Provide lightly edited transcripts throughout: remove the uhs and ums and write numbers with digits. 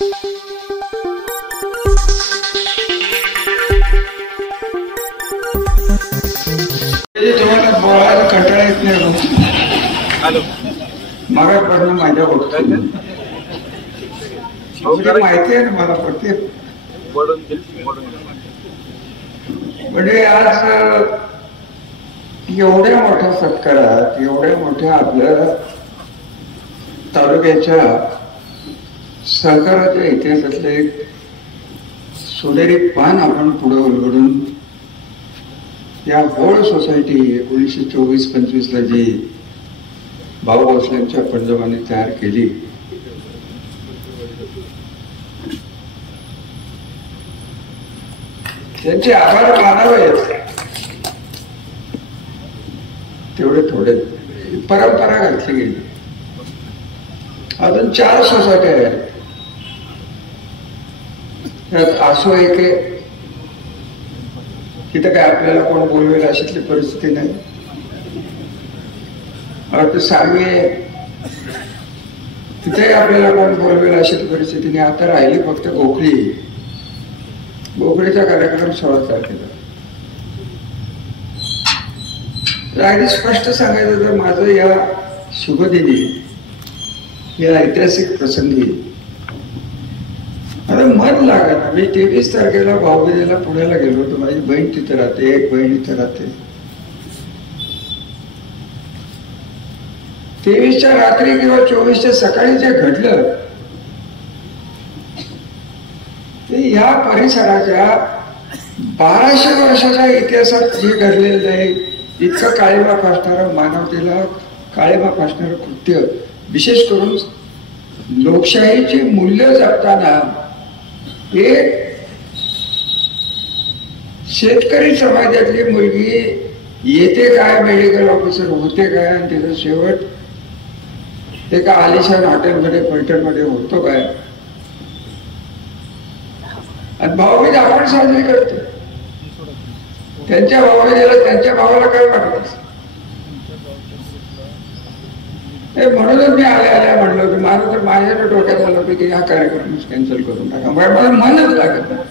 तुम्हाला बोलायला कंटाळा येत नाही. मागे पडणं माझ्या होत माहिती आहे ना मला प्रत्येक. म्हणजे आज एवढ्या मोठ्या सत्कारात, एवढ्या मोठ्या आपल्या तालुक्याच्या सहकाराच्या इतिहासातले एक सोनेरी पान आपण पुढे उलगडून या होळ सोसायटी 1924-25 ला जी भाऊ भोसलेंच्या पंजोबांनी तयार केली, त्यांचे आभार मानावे. तेवढे थोडे परंपरा घातली गेली. अजून 4 सोसायट्या आहेत. त्यात आसो एक आहे. तिथं काय आपल्याला कोण बोलवेल अशीतली परिस्थिती नाही. सारवी आहे, तिथे आपल्याला कोण बोलवेल अशी परिस्थिती नाही. आता राहिली फक्त गोखळी. गोखळीचा कार्यक्रम 16 तारखेला. अगदी स्पष्ट सांगायचं तर माझं या शुभदिनी, या ऐतिहासिक प्रसंगी मला मन लागत. मी 23 तारखेला भाऊबीजेला पुण्याला गेलो होतो. माझी बहीण तिथे राहते, एक बहीण इथे राहते. 23च्या रात्री किंवा 24च्या सकाळी जे घडलं ते या परिसराच्या 1200 वर्षाच्या इतिहासात जे घडलेलं आहे, इतकं काळीमा फासणारं, मानवतेला काळीमा फासणारं कृत्य, विशेष करून लोकशाहीची मूल्य जपताना एक शेतकरी समाजातली मुलगी येते काय, मेडिकल ऑफिसर होते काय, आणि तिचं शेवट एका आलिशान हॉटेलमध्ये, फलटणमध्ये होतो काय. आणि भाऊबीज आपण साजरी करतो. त्यांच्या भाऊबीजेला त्यांच्या भावाला काय वाटत. म्हणूनच मी आल्या म्हणलं की मला तर माझ्या डोक्यात आलं होतं की हा कार्यक्रम कॅन्सल करून टाका. मला मनच लागत नाही.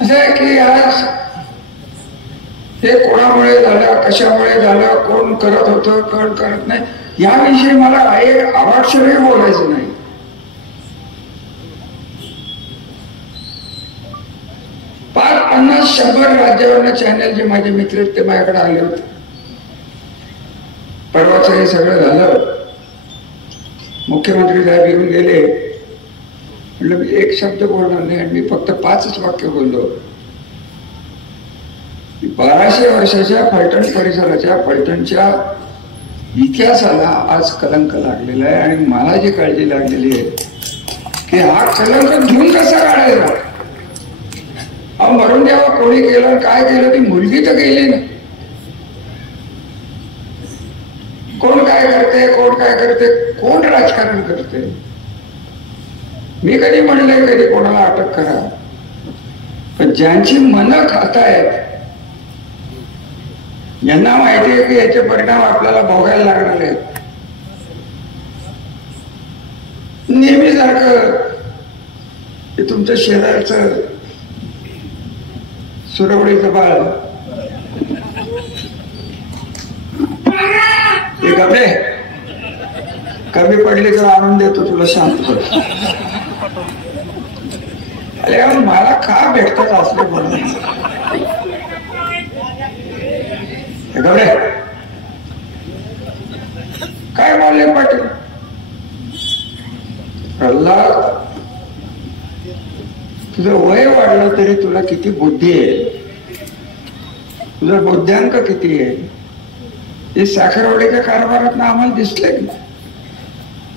असं आहे की आज हे कोणामुळे झालं, कशामुळे झालं, कोण करत होतं, कोण करत नाही, याविषयी मला एक अवाक्षरही बोलायचं नाही. 50-100 राज्यावरनं चॅनल जे माझे मित्र आहेत ते माझ्याकडे आले होते. परवाच हे सगळं झालं. मुख्यमंत्री साहेब येऊन गेले. म्हटलं मी एक शब्द बोलणार नाही. आणि मी फक्त 5च वाक्य बोललो. 1200 वर्षाच्या फलटण परिसराच्या, फलटणच्या इतिहासाला आज कलंक लागलेला आहे. आणि मला जी काळजी लागलेली आहे की हा कलंक धुवून कसा काढायचा. मरून द्यावा, कोणी केलं काय केलं, ती मुलगी तर गेली ना. कोण काय करते, कोण काय करते, कोण राजकारण करते. मी कधी म्हणलंय कधी कोणाला अटक करा, पण ज्यांची मनं खातायत, यांना माहिती आहे की याचे परिणाम आपल्याला भोगायला लागणार आहेत. नेहमी सारखं ते तुमच्या शेजारचं सुरवडीचं बाळ हे कपडे कमी पडली तर आणून देतो तुला, शांत कर. अरे मला का भेटतात असले म्हणून. हे कपडे काय बोलले पाटील. प्रल्हाद, तुझं वय वाढलं तरी तुला किती बुद्धी आहे, तुझा बुद्ध्यांक किती आहे, हे साखरवाडीच्या कारभारात आम्हाला दिसले.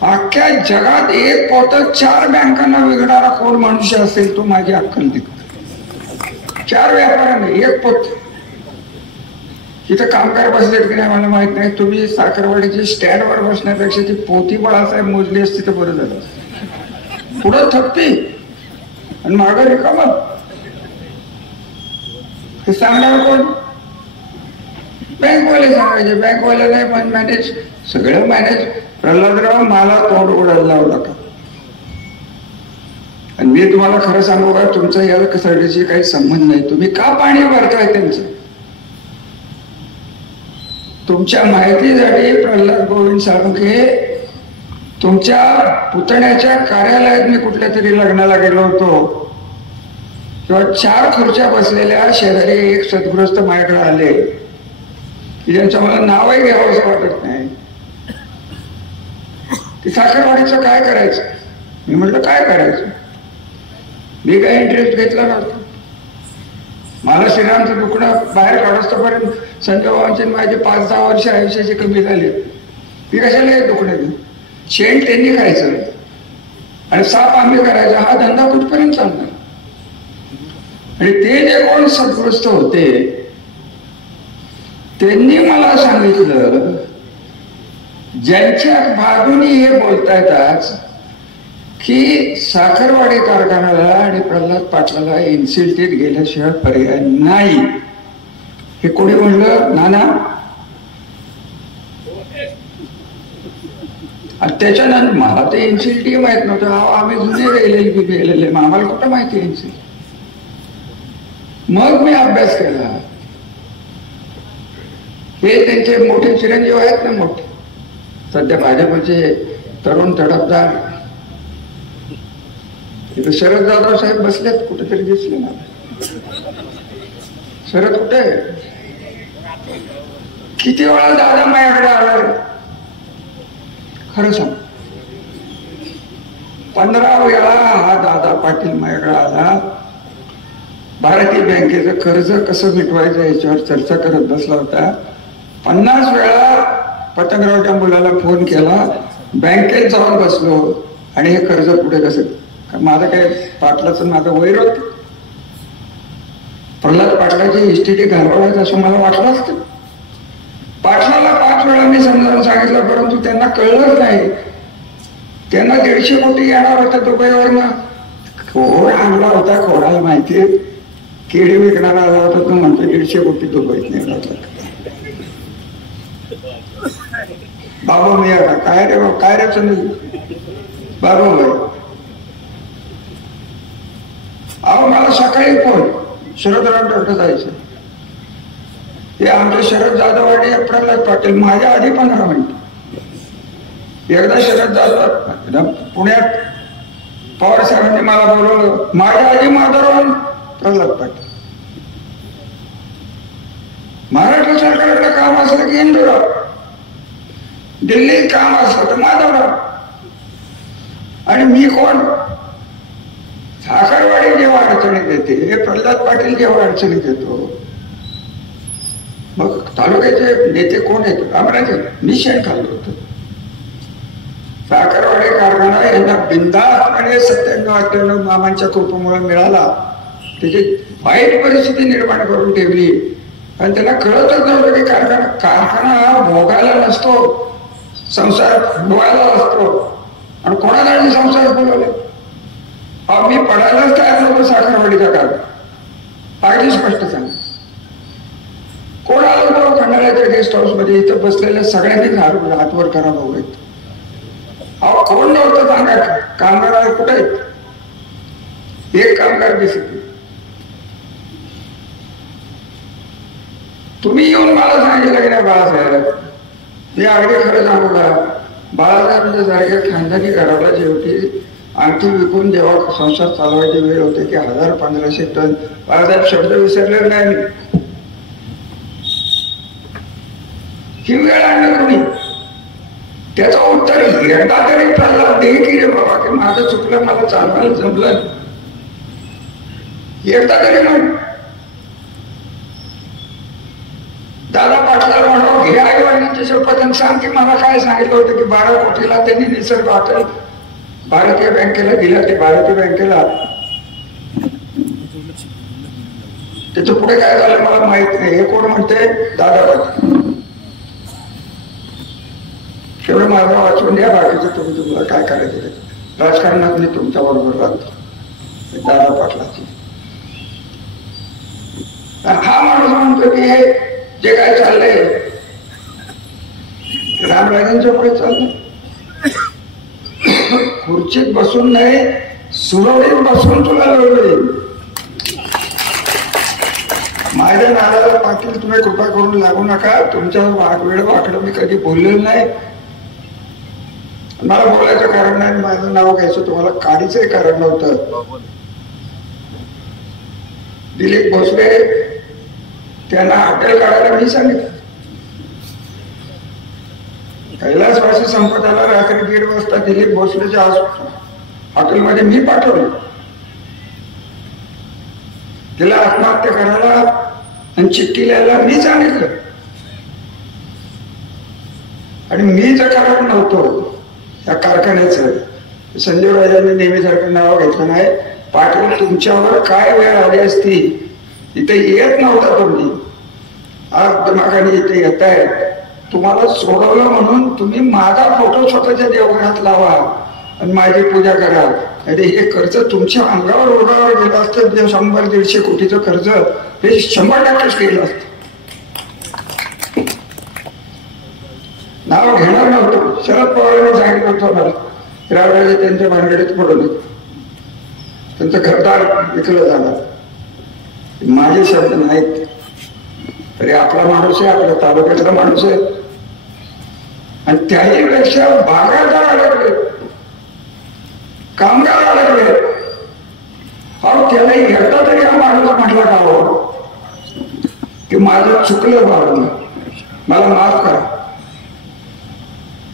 अख्ख्या जगात एक पोत 4 बँकांना विकणारा कोण मनुष्य असेल तो माझी अक्कल दिसतो. 4 व्यापाऱ्यांना एक पोत. तिथं कामगार बसलेत की नाही मला माहित नाही. तुम्ही साखरवाडीची स्टँडवर बसण्यापेक्षा ती पोती बाळासाहेब मोजली असती तर बरं झालं. पुढं थकती आणि मागं रिकामं. हे सांगणार कोण. बँकवाले सांगायचे, बँकवाले नाही मॅनेज, सगळं मॅनेज. प्रल्हादराव मला तोंड उडायला लावू नका. आणि मी तुम्हाला खरं सांगू का, तुमचा या सर्वेशी काही संबंध नाही. तुम्ही का पाणी भरताय त्यांचं? तुमच्या माहितीसाठी प्रल्हाद गोविंद साळुंखे तुमच्या पुतण्याच्या कार्यालयात मी कुठल्या तरी लग्नाला गेलो होतो, तेव्हा 4 खुर्च्या बसलेल्या शेजारी एक सद्गृहस्थ माझ्याकडे आले की ज्यांचं मला नावही घ्यावं असं वाटत नाही. की साखरवाडीचं काय करायचं? मी म्हटलं काय करायचं? मी काही इंटरेस्ट घेतला नव्हता. मला श्रीरामचं दुखणं बाहेर काढतोपर्यंत संजय भावांचे माझे 5-10 वर्ष आयुष्याचे कमी झाले. मी कशाला हे दुखणं घेऊ? शेण त्यांनी खायचं आणि साप आम्ही करायचा, हा धंदा कुठपर्यंत चालणार? आणि ते जे कोण सद्गृहस्थ होते त्यांनी मला सांगितलं, ज्यांच्या बाजूनी हे बोलतायत आज की साखरवाडी कारखान्याला आणि प्रल्हाद पाटलाला इन्सिल्टेड गेल्याशिवाय पर्याय नाही. हे कोणी म्हणलं? नाना. त्याच्यानंतर मला ते इन्सिल्टी माहित नव्हतं. आम्ही जुने गेलेले आम्हाला कुठं माहिती इन्सिल्ट. मग मी अभ्यास केला. हे त्यांचे मोठे चिरंजीव आहेत ना, मोठे सध्या भाजपचे तरुण तडफदार, इथं शरद जाधव साहेब बसलेत, कुठेतरी दिसले ना. शरद कुठे? किती वेळा दादा माझ्याकडे आला? खरं सांग, 15 वेळा हा दादा पाटील माझ्याकडे आला. भारतीय बँकेचं कर्ज कसं मिटवायचं याच्यावर चर्चा करत बसला होता. 50 वेळा पतंगरावच्या मुलाला फोन केला, बँकेत जाऊन बसलो आणि हे कर्ज पुढे कसं. माझं काय पाटलाचं माझं वैर होत? प्रल्हाद पाटलाची इस्टेटी घालवायचं असं मला वाटलं असतं. पाटलाला 5 वेळा मी समजावून सांगितलं, परंतु त्यांना कळलंच नाही. त्यांना 150 कोटी येणार होता दुबईवरनं. खोड आणला होता, खोडाला माहितीये. केळी विकणारा आला होता, तो म्हणतो 150 कोटी दुबईत नेला होता. बाबा मी काय रे बाबा, काय रे चंद्र बाबा भाई. अहो मला सकाळी फोन, शरदराव डॉक्टर जायचं. हे आमचे शरद जाधव आणि प्रल्हाद पाटील माझ्या आधी 15 मिनिट. एकदा शरद जाधव पुण्यात पवार साहेबांनी मला बोलवलं, माझ्या आधी माधवराव प्रल्हाद पाटील. महाराष्ट्र सरकारकडे काम असलं की इंदुराव, दिल्लीत काम असलं तर माधवराव. आणि मी कोण? साखरवाडी जेव्हा अडचणीत येते, हे प्रल्हाद पाटील जेव्हा अडचणीत येतो, मग तालुक्याचे नेते कोण येतो? रामराजे. मी शेण खाल्लं होतं. साखरवाडी कारखाना यांना बिनधास्तपणे 97-98 मामांच्या कृपेमुळे मिळाला. त्याची वाईट परिस्थिती निर्माण करून ठेवली. आणि त्यांना कळतच नव्हतं की कारखाना भोगायला नसतो, संसार डोळ्याला असतो. आणि कोणाला संसार बोलवले? मी पडायलाच तयार नव्हतो साखरवाडीचा कारखाना. अगदी स्पष्ट सांग. कोण आलो तो खंडाळ्याच्या गेस्ट हाऊस मध्ये, इथं बसलेल्या सगळ्यांनी हातवर करा भाऊ आहेत. अहो कोण नव्हतं सांगा. कामगार कुठे आहेत? एक कामगार दिसत. तुम्ही येऊन मला सांगितलं की नाही बाळासाहेब, मी अगदी खरं सांगू का, बाळासाहेबांच्या सारख्या खानदानी घराला शेवटी अंगठी विकून जेव्हा संसार चालवायची वेळ होते की 1000-1500 टन, बाळासाहेब शब्द विसरले नाही. ही वेळ आणलं कोणी? त्याचं उत्तर एकदा तरी प्रल्हाद दे की रे बाबा, की माझं चुकलं, मला चालवायला जमलं. एकदा तरी म्हण. दादा पाटला म्हणून घे आई वडिलांच्या शपथ सांग की मला काय सांगितलं होतं की 12 कोटीला त्यांनी निसर्ग अटल भारतीय बँकेला दिलं. ते भारतीय बँकेला त्याच्या पुढे काय झालं मला माहित नाही. हे कोण म्हणते? दादा पाटील. तेवढं माझा वाचून द्या, बाकीचं तुम्ही तुम्हाला काय करायचं. राजकारणात मी तुमच्या बरोबर राहतो. दादा पाटलाची हा माणूस म्हणतो की हे जे काय चाललंय रामराजांच्या पुढे चाललंय. खुर्चीत बसून नाही, सुरवडीत बसून तुला लढवेल. माझ्या नावाला पाटील तुम्ही कृपा करून लागू नका. तुमच्या वेळ वाकडं मी कधी बोललेलो नाही. मला बोलायचं कारण नाही, माझं नाव घ्यायचं तुम्हाला काडीचंही कारण नव्हतं. दिलीप भोसले त्यांना हॉटेल काढायला मी सांगितलं. कैलासवासी संपत आला, रात्री 1:30 वाजता दिलीप भोसलेच्या हॉटेलमध्ये मी पाठवलं. तिला आत्महत्या करायला आणि चिठ्ठी लिहायला मी सांगितलं. आणि मी जर करत नव्हतो त्या कारखान्याचं, संजीव राजांनी नेहमीसारखं नाव घेतलं नाही. पाटील तुमच्यावर काय वेळ आली असती, इथे येत नव्हता तुम्ही. आज दिमागाने इथे येत आहे. तुम्हाला सोडवलं म्हणून तुम्ही माझा फोटो स्वतःच्या देवघरात लावा आणि माझी पूजा करा. हे कर्ज तुमच्या अंगावर ओढावर गेलं असतं. 100-150 कोटीचं कर्ज हे 100% गेलं असतं. नाव घेणार नव्हतं. शरद पवारांनी सांगितलं होतं मला, रावराजे त्यांच्या भानगडीत पडून त्यांचं घरदार विकलं जाणार. माझे शब्द नाहीत. तरी आपला माणूस आहे, आपल्या तालुक्यातला माणूस आहे. आणि त्याही पेक्षा बागायदार अडकले, कामगार अडकले. अहो त्याला एकदा तरी हा माणूस म्हटला का हो की माझं चुकलं बाबा, मला माफ करा.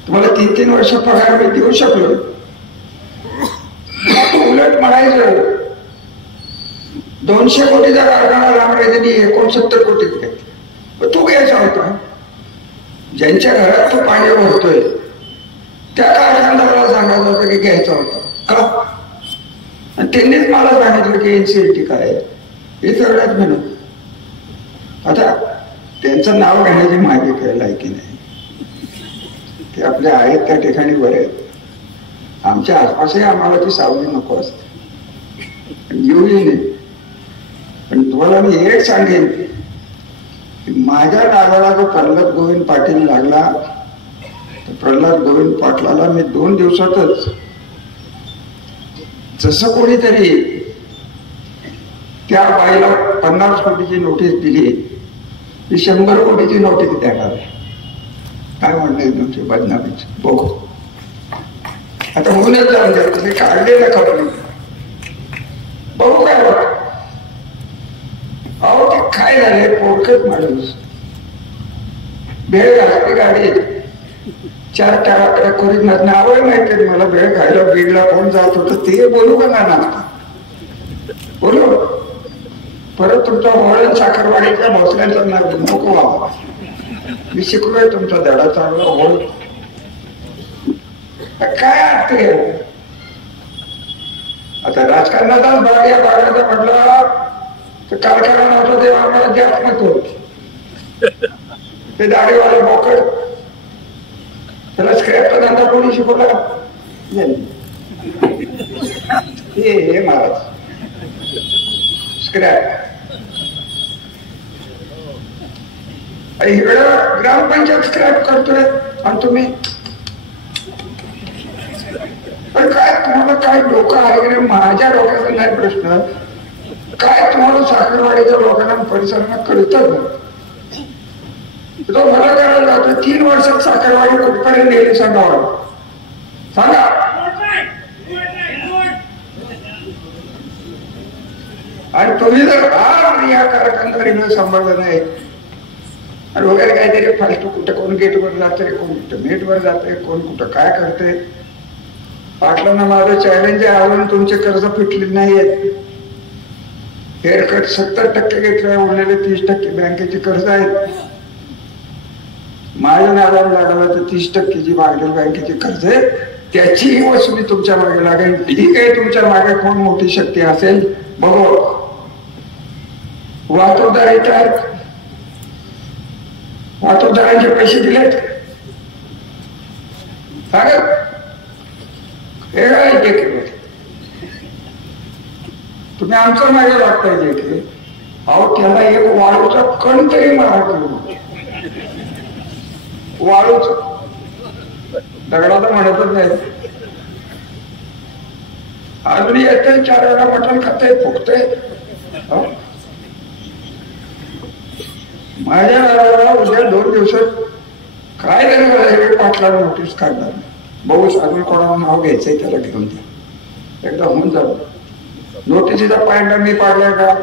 तुम्हाला 3-3 वर्ष पगार मी देऊ शकलो. उलट म्हणायचं 200 कोटीचा कारखाना रामराजांनी 69 कोटीत घेतला. तू घ्यायचा होता. ज्यांच्या घरात तू पाणी भरतोय त्या कारखानदाराला सांगायचं होतं की घ्यायचा होता का? आणि त्यांनीच मला सांगितलं की NCLT काय हे सगळ्यात म्हणून. आता त्यांचं नाव घेण्याची माहिती करायला आहे की नाही, ते आपल्या आहेत त्या ठिकाणी बरे आहेत. आमच्या आसपासही आम्हाला ती सावली नको असते, येऊही नाही. पण तुम्हाला मी एक सांगेन की माझ्या नावाला जो प्रल्हाद गोविंद पाटील लागला, तर प्रल्हाद गोविंद पाटलाला मी 2 दिवसातच जसं कोणीतरी त्या बाईला 50 कोटीची नोटीस दिली, ती 100 कोटीची नोटीस देणार. काय म्हणणं तुमची बदनामीची बघू. आता होऊनच जाऊन द्या, तुम्ही काढले ना खबर बघू काय बघ. अहो ते काय झाले, पोरकत माणूस भेळ घालते गाडी 4 टाळाकडे खोरीत नावं माहिती मला. भेळ खायला बीडला कोण जात होतं ते बोलू का ना, बोलू. परत तुमचा वळण साखरवाडीच्या भोसल्यांचं नाव नको व्हावा. मी शिकलोय तुमचा धडा चांगला होळ. काय अर्थ आहे आता राजकारणाचाच भाग या भागाचा म्हटलं तर कारखाना नव्हता तेव्हा आम्हाला जास्त नको. ते दाढीवाला बोकड त्याला स्क्रॅपचा धंदा कोणी शिकवला? हे महाराज स्क्रॅप. इकडं ग्रामपंचायत स्क्रॅप करतोय आणि तुम्ही पण काय तुम्हाला काय डोकं आहे रे? माझ्या डोक्याचा नाही प्रश्न. काय तुम्हाला साखरवाडीच्या लोकांना परिसरांना कळतं ना? तो मला करायला जातो 3 वर्षात साखरवाडी कुठपर्यंत गेली सांगावं, सांगा. आणि तुम्ही जर या कारखानदारीला सांभाळलं नाही आणि वगैरे काहीतरी फालतू, कुठं कोण गेटवर जाते, कोण कुठं मेटवर जाते, कोण कुठं काय करते. पाटलांना माझं चॅलेंज आहे, अजून तुमचे कर्ज फिटले नाहीयेत. हेअरकट 70% घेतलंय, उरलेले 30% बँकेचे कर्ज आहेत. माझ्या नावाला लागला तर 30% मागेल बँकेचे कर्ज आहे, त्याचीही वसुली तुमच्या मागे लागेल. ठीक आहे, तुमच्या मागे कोण मोठी शक्ती असेल बघू. वाहतूकदार येत आहेत, वाहतूकदारांचे पैसे दिलेत सांगत हे काय जे केलं तुम्ही आमचं मागे लागताय जे की. अहो त्याला एक वाळूचा कण तरी मारा करू, वाळूच दगडाला म्हणतच नाही. अजूनही येतंय 4 वेळा मटण खातंय, फुगतंय. माझ्या घराला उद्या 2 दिवसात काय तरी पाटलाला नोटीस काढणार. भाऊ अजून कोणाला नाव घ्यायचंय त्याला घेऊन द्या, एकदा होऊन जाऊ. नोटीसीचा पायंडा मी पाडलाय का?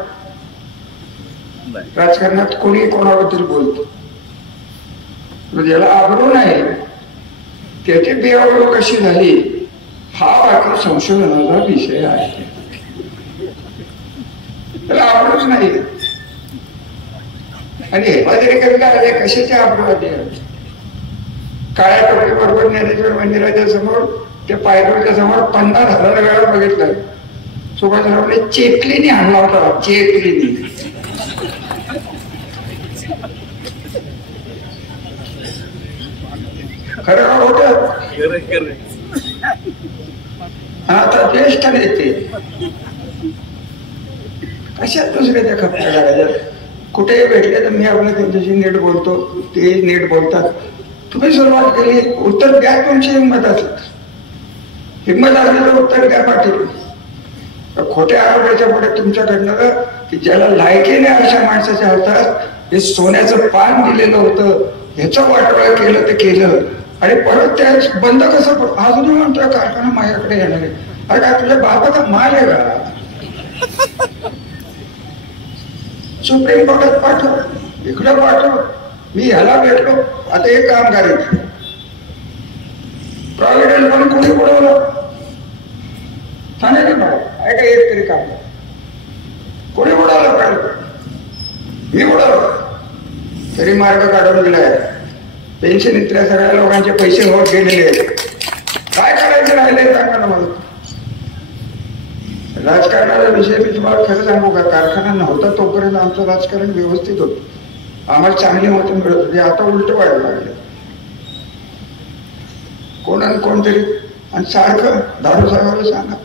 राजकारणात कोणी कोणाबद्दल बोलतो, ज्याला आग्रह नाही त्याची बेआबरू कशी झाली हा बाकी संशोधनाचा विषय आहे. त्याला आग्रहच नाही. आणि हे वगैरे कधी आले कशाचे आग्रह? काळ्या टोपी बरोबर ज्ञानेश्वर मंदिराच्या समोर ते पायरोच्या समोर 50,000 वेळा बघितलं. सुभाषरावने चेपलीने आणला होता, चेपलीने. खरं होत. आता ज्येष्ठ नेते कशात दुसऱ्याच्या खपल्या काढायच्या? कुठेही भेटले तर मी आपल्या त्यांच्याशी नीट बोलतो, ते नीट बोलतात. तुम्ही सुरुवात केली, उत्तर द्या. तुमची हिंमत असली, हिंमत असली तर उत्तर द्या. पाटील खोट्या आरोपाच्या पुढे तुमच्याकडनं की ज्याला लायकीने अशा माणसाच्या हातात हे सोन्याचं पान दिलेलं होतं, ह्याचं वाटोळं केलं ते केलं, आणि परत त्याच बंद कसं? अजूनही म्हणतोय कारखाना माझ्याकडे येणार आहे. अरे काय तुझ्या बाबाचा माल आहे का? सुप्रीम कोर्टात पाठव, इकडं पाठव. मी ह्याला भेटलो. आता एक कामगार आहे, प्रॉव्हिडंट पण कोणी बुडवलं सांगा मला. आहे का एक तरी काम? कोणी बुडवलं पाहिजे? मी बुडवलं तरी मार्ग काढून दिलाय. पेन्शन इतक्या सगळ्या लोकांचे पैसे होत गेलेले आहेत. काय करायचं राहिले सांगा ना मला. राजकारणाचा विषय मी तुम्हाला खरं सांगू का? कारखाना नव्हता तोपर्यंत आमचं राजकारण व्यवस्थित होतं, आम्हाला चांगली मतं मिळत होती. आता उलट व्हायला लागले. कोणाला कोणतरी आणि सारखं दारू साहेबाला सांगा,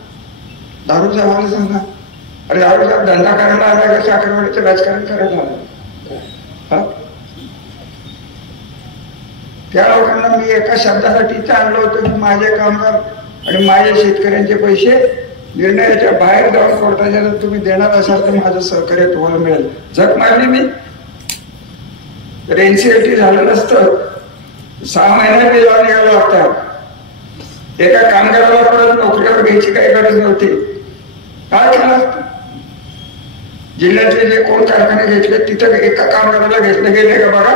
दारू साहेबाला सांगा. अरे दारू साहेब धंदा करायला आला का साखरवाडीचं राजकारण करायला आलं? त्या लोकांना मी एका शब्दासाठी आणलं होतं की माझे कामगार आणि माझ्या शेतकऱ्यांचे पैसे निर्णयाच्या बाहेर जाऊन कोर्टाच्या तुम्ही देणार असाल तर माझं सहकार्य तुम्हाला मिळेल. झक मारली मी. तर एनसीएलटी झालं नसतं 6 महिन्यात मी जाऊन निघालो असता. एका कामगाराला परत नोकरीवर घ्यायची काही गरज नव्हती. काय केलं असतं? जिल्ह्यातले जे कोण कारखाने घेतले तिथं एका कामगाराला घेतले गेले का बघा?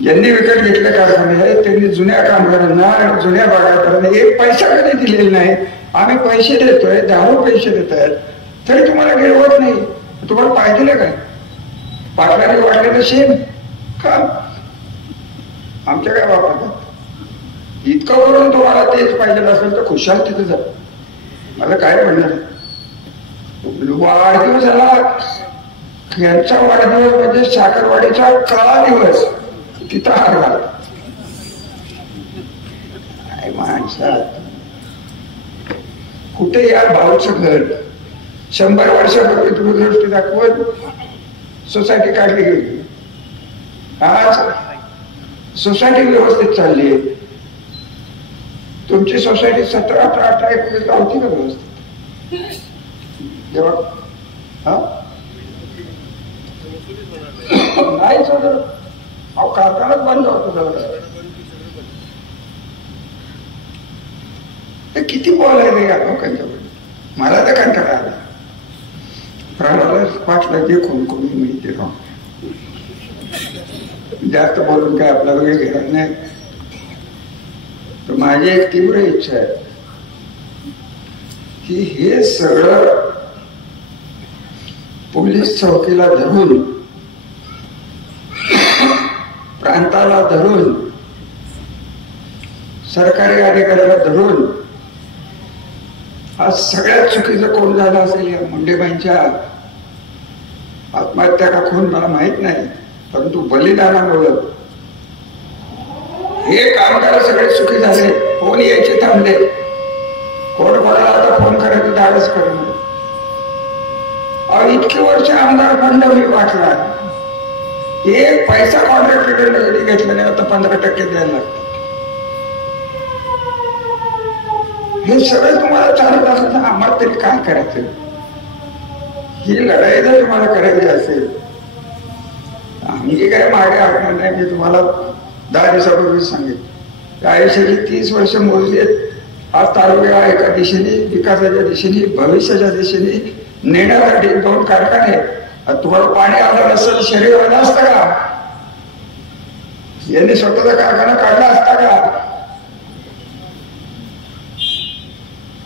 ज्यांनी विकत घेतले कारखाने त्यांनी जुन्या कामगारांना, जुन्या बागायतदारांना 1 पैसा कधी दिलेला नाही. आम्ही पैसे देतोय, 10 पैसे देत आहेत, तरी तुम्हाला गिळवत नाही. तुम्हाला पाहिजे काय? पाटलाने वाटलेलं शेण का? आमच्या काय वापरतात? इतकं करून तुम्हाला तेच पाहिजे असेल तर खुशाल तिथे जा, मला काय म्हणणार. वाढदिवस झाला, यांचा वाढदिवस म्हणजे साखरवाडीचा काळा दिवस, तिथं हार घाल. काय माणसात कुठे या भाऊचं घर 100 वर्षापूर्वी दूरदृष्टी दाखवत सोसायटी काढली गेली. आज सोसायटी व्यवस्थित चालली आहे. तुमची सोसायटी 17, 18, 19 होती का व्यवस्थित? जेव्हा नाहीच होत. अहो कारखानाच बंद होतो. ते किती बोलायचं या लोकांच्याकडे? मला तर कंटाळा आला. प्रहलाद पाटला जे कोणी माहिती राह, जास्त बोलून काय आपला वेळ घेणार नाही. तर माझी एक तीव्र इच्छा आहे की हे सगळं पोलीस चौकीला धरून, प्रांताला धरून, सरकारी अधिकाऱ्याला धरून, आज सगळ्यात चुकीचं कोण झालं असेल या मुंडेबाईंच्या आत्महत्या का खून मला माहित नाही, परंतु बलिदानामुळं हे कामगार सगळे सुखी झाले. फोन यायचे थांबले. कोण कोणाला आता फोन करायचं धाडस करणं. इतकी वर्ष आमदार फंड मी वाटला, एक पैसा कॉन्ट्रॅक्टरकडे घेतला नाही, आता 15% द्यायला लागतं. हे सगळं तुम्हाला चालत असेल तर आम्हाला तरी काय करायचं? ही लढाई जर तुम्हाला करायची असेल, आम्ही काय मागे हटणार नाही. मी तुम्हाला 10 दिवसापूर्वी सांगितलं, आयुष्याची 30 वर्ष मोजली आहेत. आज तालुका एका दिशेने विकासाच्या दिशेने, भविष्याच्या दिशेने नेण्यासाठी 2 कारखाने. तुम्हाला पाणी आलं नसेल, शरीर आलं असतं का? यांनी स्वतःचा कारखाना काढला असता का?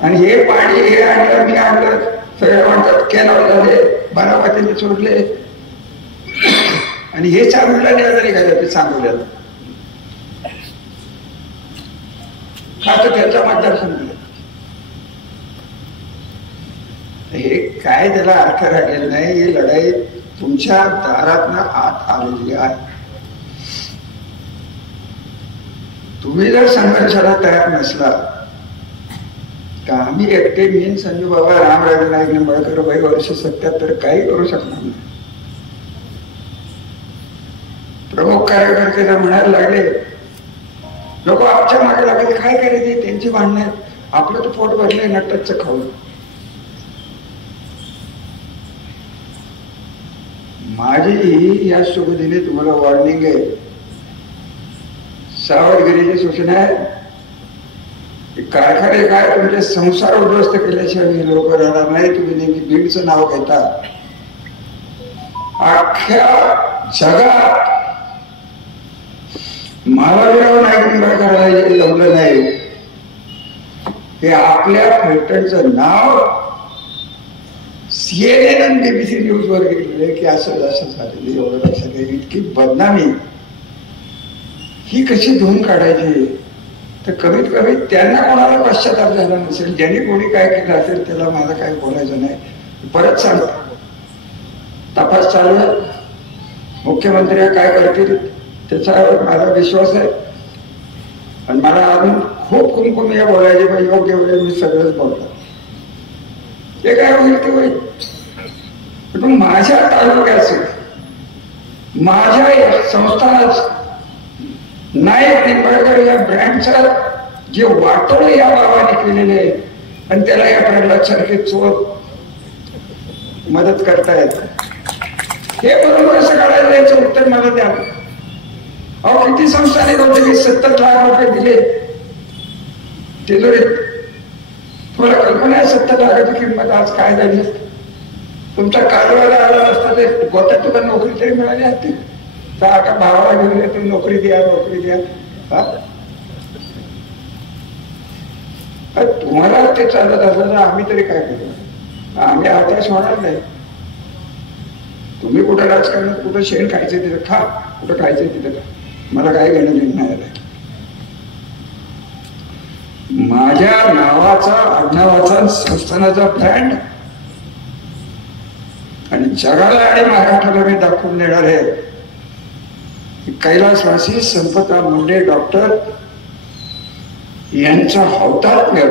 आणि हे पाणी हे आणलं, मी आणलं, सगळे म्हणतात केनाल झाले, बारामतीने सोडले, आणि हे सांगूला नाही काय ते सांगूल्याला का तर त्यांचा मतदारसंघ. हे काय त्याला अर्थ राहिलेला नाही. ही लढाई तुमच्या दारातनं आत आलेली आहे. तुम्ही जर संघर्षाला तयार नसला तर आम्ही एकटे, मी संजू बाबा, रामराजे नाईक निंबाळकर, भाई वर्ष 77 काही करू शकणार नाही. प्रमुख कार्यकर्ते जर म्हणायला लागले, लोक आमच्या मागे लागले, काय करायचे? त्यांची भांडणं आहेत, आपलं तर पोट भरलंय नटच खाऊन. माझी या सुखदिने तुम्हाला वॉर्निंग आहे, सावधगिरीची सूचना आहे. कारखाने काय तुमचे संसार उद्ध्वस्त केल्याशिवाय लोक राहणार नाही. तुम्ही नेहमी बीडचं नाव घेता. अख्ख्या जगात महावीरराव नाईक निंबाळकरांना जमलं नाही, हे आपल्या फॅक्टरीचं नाव CNN आणि BBC न्यूज वर घेतलेलं की असं झालेलं. एवढं लक्षात घ्या, इतकी बदनामी ही कशी धुवून काढायची? तर कमीत कमी त्यांना कोणाला पश्चाताप झाला नसेल. ज्यांनी कोणी काय केलं असेल त्याला माझं काही बोलायचं नाही. परत सांगतो, तपास चालू आहे. मुख्यमंत्री काय करतील त्याच्यावर माझा विश्वास आहे. आणि मला अजून खूप कुमकुमिया बोलायचे, पण योग्य वेळ मी सगळंच बोलतो. ते काय होईल ते होईल. पण माझ्या तालुक्याचं, माझ्या संस्थानाचं, नाईक निंबाळकर या ब्रँडचं जे वाटोळ या गावाने केलेले आहे, आणि त्याला या प्रल्हाद सारखे चोर मदत करतायत, हे बरोबर असं काढायचं? याचं उत्तर मला द्या. अहो, किती संस्थाने होते की 70 लाख रुपये दिले तिजोरीत. तुम्हाला कल्पना आहे 70 लाखाची किंमत आज काय झाली? तुमचा कालवाला आला असता ते गोट्यात तुला नोकरी तरी मिळाली असती. तर आता भावाला घेऊन येतो, नोकरी द्या, नोकरी द्या. तुम्हाला ते चालत असलं तर आम्ही तरी काय करू? आम्ही आताच होणार नाही. तुम्ही कुठं राजकारणात कुठं शेण खायचं तिथं खा, कुठं खायचं तिथं खा, मला काय घेणं देणं नाही. माझ्या नावाचा, आडनावाचा, संस्थानाचा ब्रँड आणि जगाला आणि महाराष्ट्राला मी दाखवून देणार आहे. कैलासवासी संपतराव मुंडे डॉक्टर यांचा हौतात्म्य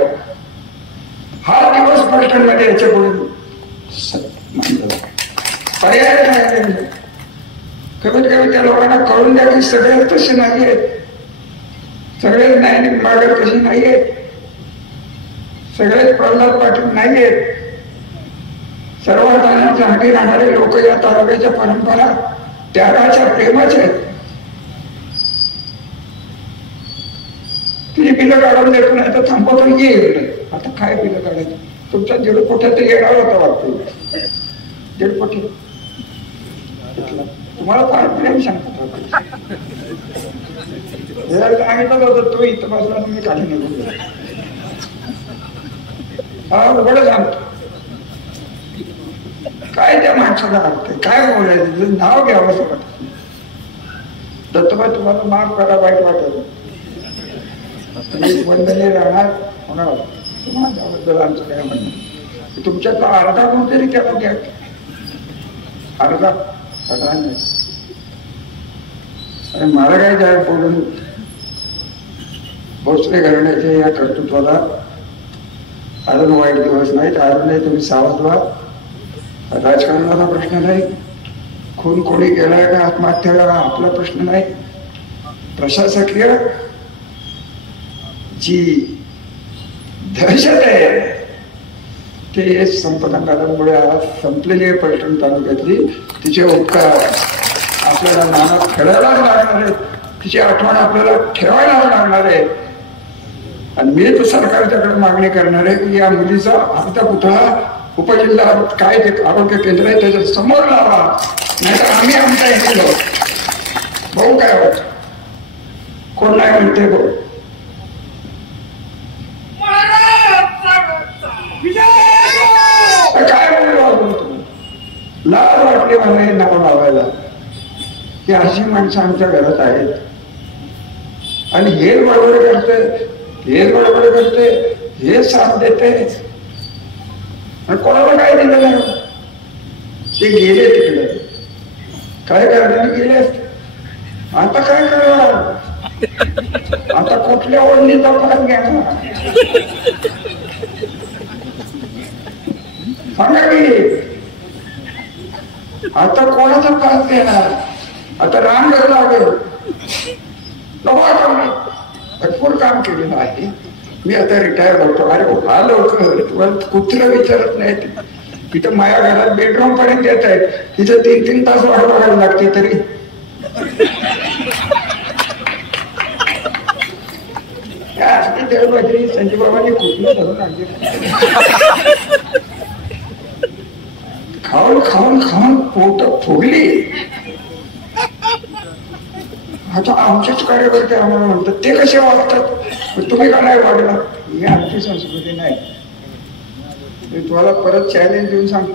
हा दिवस पलटणमध्ये याच्या पुढे पर्याय नाही. कमीत कमी त्या लोकांना कळून द्या की सगळे तसे नाही आहेत, सगळे न्याय निंबाळकर तसे नाही आहेत, सगळेच प्रल्हाद पाटील नाही आहेत. सर्व जणांच्या हाती राहणारे लोक या तालुक्याच्या परंपरा त्यागाच्या प्रेमाचे आहेत. ती बिलं काढून देतो नाही तर थांबवतो येईल. आता काय बिलं काढायचं? तुमच्या 1.5 कोटी तर येणार होता वाटतो. 1.5 कोटी तुम्हाला फार प्रेम सांगतो. सांगितलं होतं तो इथं बसला, मी खाली निघून हा उघड सांगतो. काय त्या माणसाला अर्थ काय बोलायचं? तुझं नाव घ्यावं असं वाटत. दत्तोबा तुम्हाला माफ करा, वाईट वाटत. तुम्ही वंदनीय राहणार होणार. तुम्हाला त्याबद्दल आमचं काय म्हणणं? तुमच्यातला अर्धा कोणतरी त्याला घ्या. अर्धा नाही. आणि मला काय जाय बोलून भोसले घराण्याच्या या कर्तृत्वाला अजून वाईट दिवस नाहीत. अजूनही तुम्ही सावध व्हा. राजकारणाचा प्रश्न नाही, खून कोणी केलाय का आत्महत्या करा आपला प्रश्न नाही. प्रशासकीय जी दहशत आहे ते संपदा मॅडममुळे आज संपलेली आहे. पैठण तालुक्यातली तिचे उपकार आपल्याला नानात खेळायला लागणार आहेत, तिची आठवण आपल्याला ठेवायला लागणार आहे. आणि मी तर सरकारच्याकडे मागणी करणार आहे की या मुलीचा अर्धा पुतळा उपजिल्ह्यात काय ते आरोग्य केंद्र आहे त्याच्या समोर लावा, नाहीतर आम्ही आमचा हे केलो. भाऊ काय होत कोण नाही म्हणते भाऊ. काय बोललो लाज वाटली मला हे नाव लावायला की अशी माणसं आमच्या घरात आहेत. आणि हे बडबड करते, हे बडबड करते, हे साथ देते, कोणाला काय दिलं नाही. ते गेले तिकडे, काय करणार गेले असते. आता काय करणार, आता कुठल्या ओढणीचा भाग घेणार सांगा की. आता कोणाचा पास घेणार, आता राम घर लागेल. भरपूर काम केलेलं आहे. मी आता रिटायर होतो. अरे हा लवकर तुम्हाला कुठला विचारत नाही. तिथं माझ्या घरात बेडरूम पर्यंत येत आहेत, तिथं 3-3 तास वाट बघायला लागते. तरी देवबाजी संजय बाबांनी कुठलं धरून आणले. खाऊन खाऊन खाऊन पोट फुगली. आता आमचेच कार्यकर्ते आम्हाला म्हणतात ते कसे वागतात, तुम्ही का नाही वागला. ही आमची संस्कृती नाही. मी तुम्हाला परत चॅलेंज देऊन सांगतो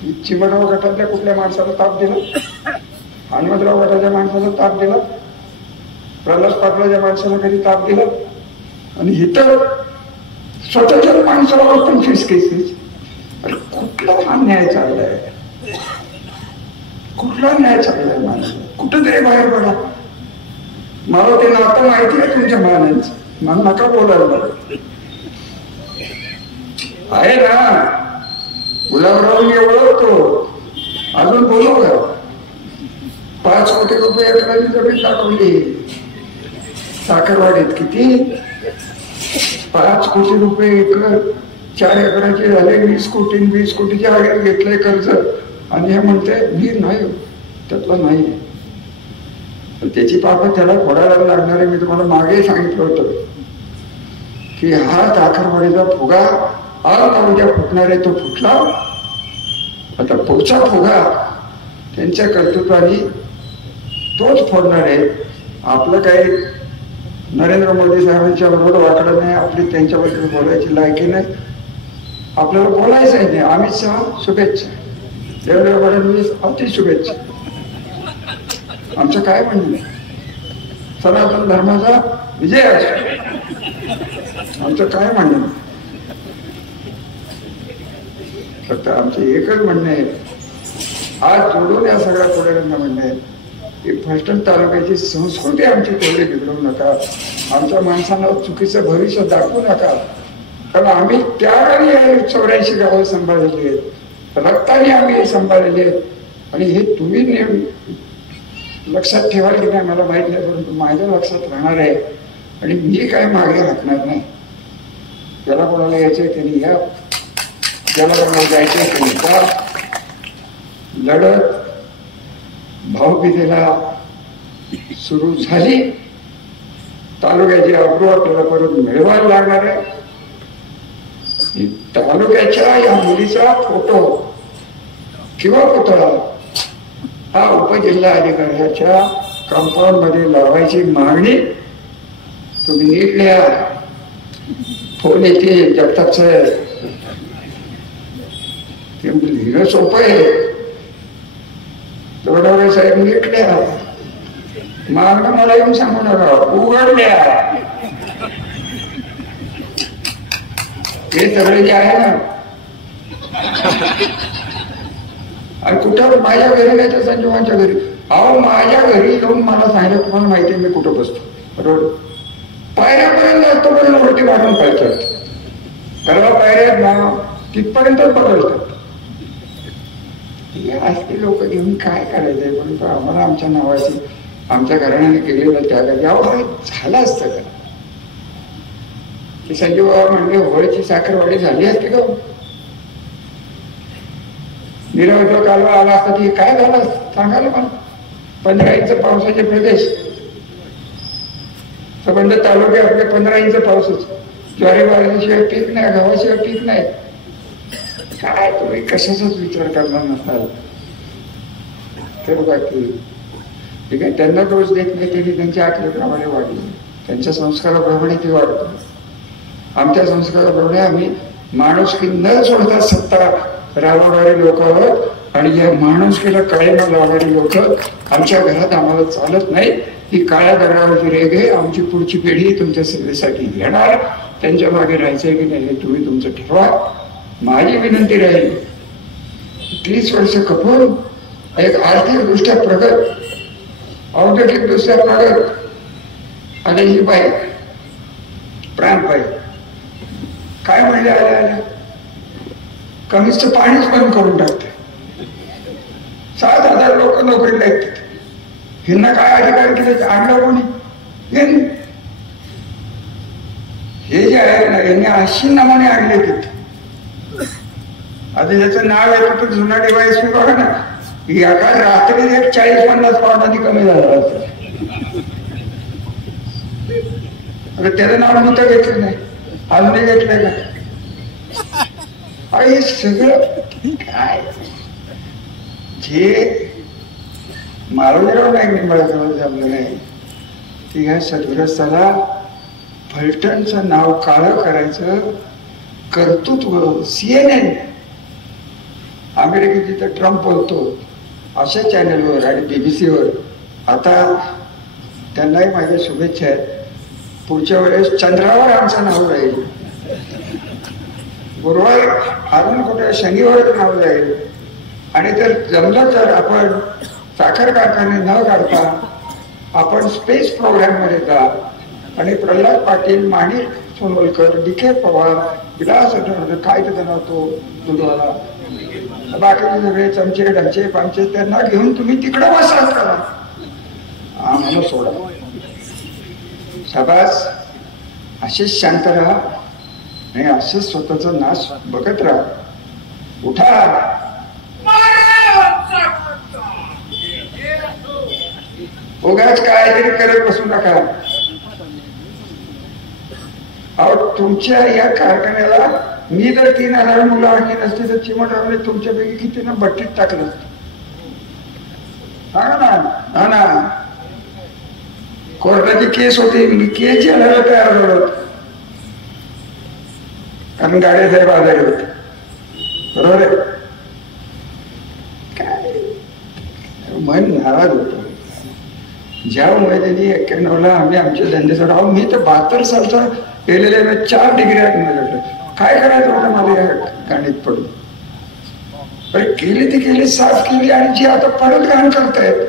की चिमणराव गटातल्या कुठल्या माणसाला ताप दिला, हनुमंतराव गटाच्या माणसाला ताप दिला, प्रल्हाद पाटलाच्या माणसाला कधी ताप दिला. आणि इतर स्वतःच्या माणसावर 25 केसेस. अरे कुठला हा न्याय चाललाय, कुठला न्याय चाललाय. माणसं कुठंतरी बाहेर पडा. मला ते नातं माहिती आहे तुमच्या मानांच, मला नका बोलायला. आहे ना गुलाबराव मी ओळखतो, अजून बोलू का. 5 कोटी रुपये एकराची जमीन दाखवली साखरवाडीत. किती 5 कोटी रुपये एकर, 4 एकराचे झाले 20 कोटी. 20 कोटीच्या आगे घेतले कर्ज. आणि हे म्हणते मी नाही, त्यातला नाही. त्याची पापं त्याला फोडायला लागणार आहे. मी तुम्हाला मागे सांगितलं होतं की हा साखरवाडीचा फुगा आज उद्या फुटणार आहे. तो फुटला. आता पुढचा फुगा त्यांच्या कर्तृत्वाने तोच फोडणार आहे. आपलं काही नरेंद्र मोदी साहेबांच्या बरोबर वाकडं नाही, आपली त्यांच्याबद्दल बोलायची लायकी नाही, आपल्याला बोलायचंही नाही. अमित शहा शुभेच्छा, देवेंद्र फडणवीस अति शुभेच्छा. आमचं काय म्हणणं आहे, सनातन धर्माचा विजय असतो. आमचं काय म्हणणं आहे, फक्त आमचं एकच म्हणणं आहे. आज जोडून या सगळ्या पुढाऱ्यांना म्हणणं आहे की फलटण तालुक्याची संस्कृती आमची तेवढी बिघडवू नका. आमच्या माणसांना चुकीचं भविष्य दाखवू नका. कारण आम्ही त्यावेळी 84 गावं सांभाळलेली आहेत, रक्ताने आम्ही सांभाळलेली आहेत. आणि हे तुम्ही लक्षात ठेवाल की नाही मला माहित नाही, परंतु माझ्या लक्षात राहणार आहे. आणि मी काय मागे राखणार नाही. ज्याला कोणाला यायचंय त्यांनी या, ज्याला कोणाला जायचंय त्यांनी जा. लढत भाऊबीजेला सुरू झाली. तालुक्याची अब्रू आपल्याला परत मिळवायला लागणार आहे. तालुक्याच्या या मुलीचा फोटो किंवा पुतळा हा उपजिल्हा अधिकाऱ्याच्या कंपाऊंड मध्ये लावायची मागणी तुम्ही नीट लिहा. फोन येते जगताप साहेब, ते लिहिणं सोपं आहे. जोडवळे साहेब नीट लिहा. मागणं मला येऊन सांगू नका, उघडल्या. हे सगळे जे आहे ना, आणि कुठं माझ्या घरी नाही तर संजीवांच्या घरी. अहो माझ्या घरी येऊन मला सांगितलं, तुम्हाला माहिती आहे मी कुठं बसतो, बरोबर. पायऱ्यापर्यंत असतो पण वरती वाढून पाहिजे. घराला पायऱ्या आहेत ना तिथपर्यंतच बदलतात. असली लोक घेऊन काय करायचंय? परंतु आम्हाला आमच्या नावाची, आमच्या घराण्याने केलेलं त्याग यावं झालं असतं का? की संजय बाबा म्हणजे होळीची साखरवाडी झाली असते का? निरवतो कालवा आला असता की काय झालं सांगायला मला? 15 इंच पावसाचे प्रदेश, संबंध तालुके आपले 15 इंच पाऊसच, ज्वारी बाजरीशिवाय पीक नाही, गव्हाशिवाय पीक नाही. काय तुम्ही कशाचाच विचार करणार नसाल तर बाकी ठीक आहे. त्यांना दोष देत नाही, त्यांनी त्यांच्या आकलेप्रमाणे वाढली, त्यांच्या संस्काराप्रमाणे ती वाढतो. आमच्या संस्काराप्रमाणे आम्ही माणुसकी न सोडता सत्ता राबवणारे लोक आहोत आणि या माणुसकीला काळीमा लावणारी लोक आमच्या घरात आम्हाला चालत नाही. ही काळ्या दगडावरची रेघ आहे. आमची पुढची पिढी तुमच्या सेवेसाठी घेणार, त्यांच्या मागे राहायचंय की नाही हे तुम्ही तुमचं ठरवा. माझी विनंती राहील, 30 वर्ष खपून एक आर्थिकदृष्ट्या प्रगत, औद्योगिकदृष्ट्या प्रगत आणि ही बाई प्राणबाई काय म्हणले आल्या कमीच पाणीच बंद करून टाकते. 7,000 लोक नोकरीला आहेत. ह्यांना काय अधिकार केले? आणलं कोणी? हे जे आहे ना, यांनी अशी नमाने आणले तिथे. आता ज्याचं नाव आहे तर जुना डिवाइस बघा ना, एका रात्री 40-50 पावलांनी कमी झाला असं. त्याचं नाव नव्हतं घेतलं नाही, अजूनही घेतलंय का? हे सगळं काय जे मालवणीराव नाईक निंबाळकरांना जमलं नाही ते ह्या सद्ग्रस्ताला फलटणचं नाव काळं करायचं कर्तृत्व. CNN अमेरिकेत जिथं ट्रम्प बोलतो अशा चॅनलवर आणि BBC वर आता त्यांनाही माझ्या शुभेच्छा आहेत. पुढच्या वेळेस चंद्रावर आमचं नाव राहील, गुरुवार अजून कुठे शनिवार नाव जाईल. आणि जर जमलं तर आपण साखर कारखाने न काढता आपण स्पेस प्रोग्राम मध्ये जा आणि प्रल्हाद पाटील, माणिक सोनवलकर, DK पवार, विलास काय ते बनवतो दुधवाला, बाकीचे सगळे चमचे ढमचे पामचे त्यांना घेऊन तुम्ही तिकडे बसा करा, आम्हाला सोडा. शाबास. असेच शांत राहा आणि असंच स्वतःचा नाश बघत राहा. उठा. उगाच काहीतरी करत बसू नका. अहो तुमच्या या कारखान्याला मी जर 3,000 मुलं आणली नसती तर चिमटरावने तुमच्यापैकी किती ना भट्टीत टाकलं असतं. हा ना कोर्टाची केस होती, मी केस घ्यायला तयार झालो कारण गाड्या साहेब आजारी होते. बरोबर आहे. काय मन नाराज होतो. ज्यामुळे त्यांनी 91ला आम्ही आमच्या धंद्याचा राहून, मी तर 72 सालचा केलेल्या 4 डिग्र्या मिळवल्या. काय करायचं होतं मला या गाणीत पडून? अरे केली ती केली, साफ केली, आणि जी आता परत घाण करतायत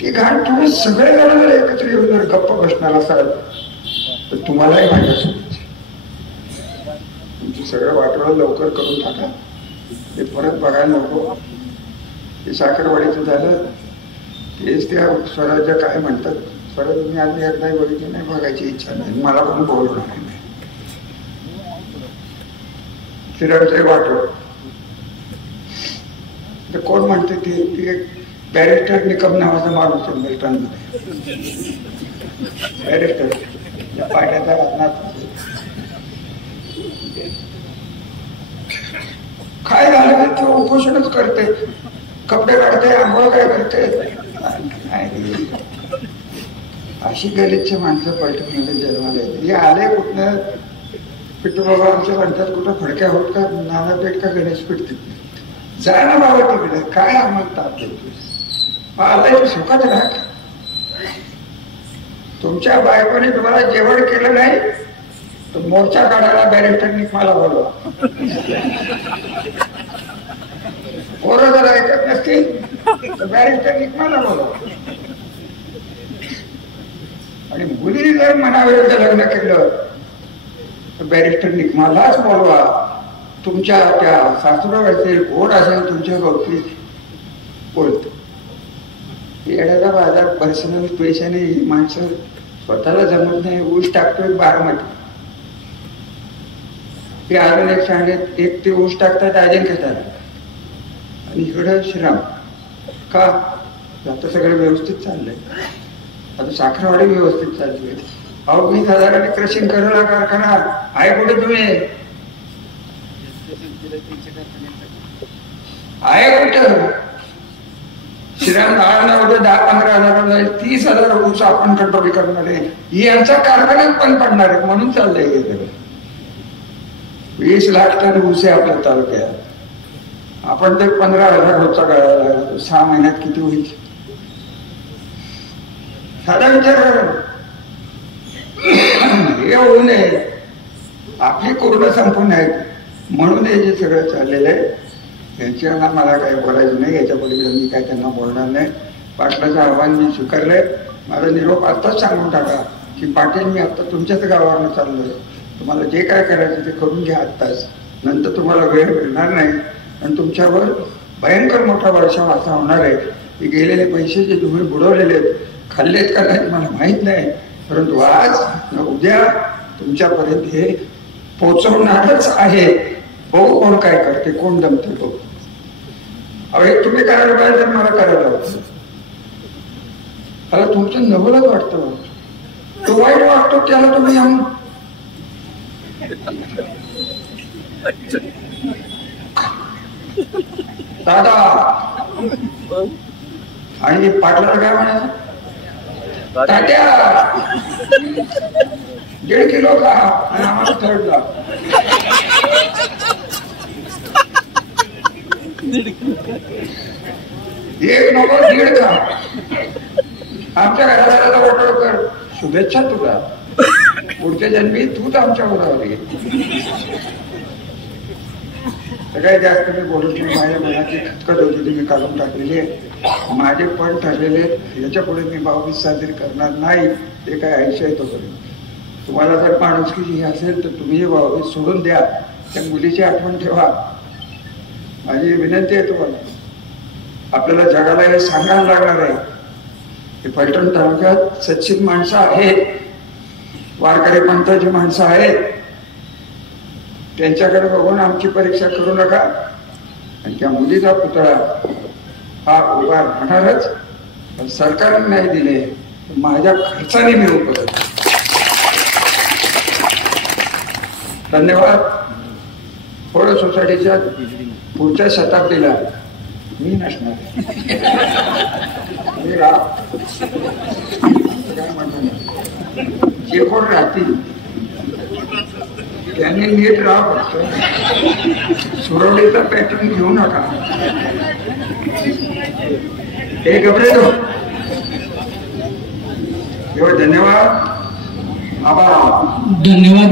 ती घाण तुम्ही सगळे जण जर एकत्र येऊन जर गप्प बसणार असाल तर तुम्हालाही माझ्यासोबत तुमचं सगळं वाटोळं लवकर करून टाका. ते परत बघायला नको. ते साखरवाडीचं झालं, तेच त्या स्वराज्य काय म्हणतात, स्वराज मी आधी एकदाही बघितलं नाही, बघायची इच्छा नाही, मला पण बोलवणार नाही. फिरायचंय वाटोळ तर कोण म्हणते ते एक बॅरिस्टर निकम नावाचा माणूस आहे मिल्टनमध्ये. बॅरिस्टर पाट्याचा रत्नात काय झालं की तो उपोषणच करते, कपडे काढते, आंघोळ काय करते. अशी गलितची माणसं पलटणमध्ये जन्माला येते. हे आले कुठनं पिट्टू बाबा आमच्या म्हणतात कुठं फडक्या होत का, नानापेठ का गणेश पेठ तिकडे जा ना बाबा, तिकडे काय आम्हाला ताप देतो. आलाय तर सुखात राहा. तुमच्या बायकोने तुम्हाला जेवण केलं नाही तर मोर्चा काढायला बॅरिस्टरनी मला बोलवा. पोरं जर ऐकत नसतील तर बॅरिस्टरनी मला बोलवा. आणि मुली जर मनाविरुद्ध लग्न केलं तर बॅरिस्टरनी मलाच बोलवा. तुमच्या त्या सासूराव असेल गोड असेल तुमच्या बाबतीत बोलतो. येण्याचा बाजार पर्सनल पैशाने ही माणसं स्वतःला जमत नाही. ऊस टाकतोय बारामती, ते अजून एक सांगत एक ते ऊस टाकतात अजिंक्यतात आणि इकडं श्रीराम का आता सगळं व्यवस्थित चाललंय. आता साखरवाडी व्यवस्थित चालली आहे. अहो 20,000 क्रशिंग करायला कारखाना आहे कुठे तुम्ही आहे कुठं. श्रीराम 10-15 जाईल 30,000 ऊस आपण कंट्रोल करणार आहे. यांचा कारखान्यात पण पडणार आहे म्हणून चाललंय हे सगळं. 20 लाख टन ऊस आहे आपल्या तालुक्यात. आपण ते 15,000 रोजचा गळा 6 महिन्यात किती होईल साधा विचार करा. हे होऊ नये. आपली कोरोना संपून आहेत म्हणून हे जे सगळं चाललेलं आहे यांच्यावर मला काही बोलायचं नाही. याच्या पलीकडे मी काय त्यांना बोलणार नाही. पाटलाचं आव्हान मी स्वीकारलंय. माझा निरोप आत्ताच सांगून टाका की पाटील मी आता तुमच्याच गावावरनं चाललोय. तुम्हाला जे काय करायचं ते करून घ्या आत्ताच. नंतर तुम्हाला वेळ मिळणार नाही आणि तुमच्यावर भयंकर मोठा वर्षाव असा होणार आहे की गेलेले पैसे जे तुम्ही बुडवलेले आहेत खाल्लेत का नाही मला माहित नाही, परंतु आज उद्या तुमच्यापर्यंत हे पोचवणारच आहे. बघू कोण काय करते कोण दमते बघू. अरे तुम्ही करायला पाहिजे तर मला करायला वाटतं. मला तुमचं नवलच वाटतं. तो वाईट वाटतो त्याला तुम्ही दादा आणि पाटलाला काय म्हणायचं तात्या 1.5 किलो का आणि आम्हाला थर्डला 1 नको 1.5 का. आमच्या घराला वोटर कर. शुभेच्छा तुला. पुढच्या जन्मी तूच आमच्या उरावर ये. सगळ्यात जास्त मी बोलत नाही. माझ्या मनाची खटखट होती ती मी काढून टाकलेली आहे. माझे पण ठरलेले याच्या पुढे मी 22 साजरी करणार नाही. ते काय 80 आहे तोपर्यंत. तुम्हाला जर माणुसकी असेल तर तुम्ही 22 सोडून द्या. त्या मुलीची आठवण ठेवा. माझी विनंती आहे तुम्हाला. आपल्याला जगाला हे सांगायला लागणार आहे की फलटण तालुक्यात सच्चित माणसं आहेत, वारकरी पंथाची माणसं आहेत. त्यांच्याकडे बघून आमची परीक्षा करू नका. आणि त्या मुलीचा पुतळा हा उभा राहणारच. पण सरकारने नाही दिले माझ्या खर्चाने मी उभं करतो. धन्यवाद. फोड सोसायटीच्या पुढच्या शताब्दीला मी नसणार. काय म्हणतात जे कोण राहतील त्यांनी नीट राहा. सुरवडीचा पॅटर्न घेऊ नका. हे घबरे तो. धन्यवाद. आभार. धन्यवाद.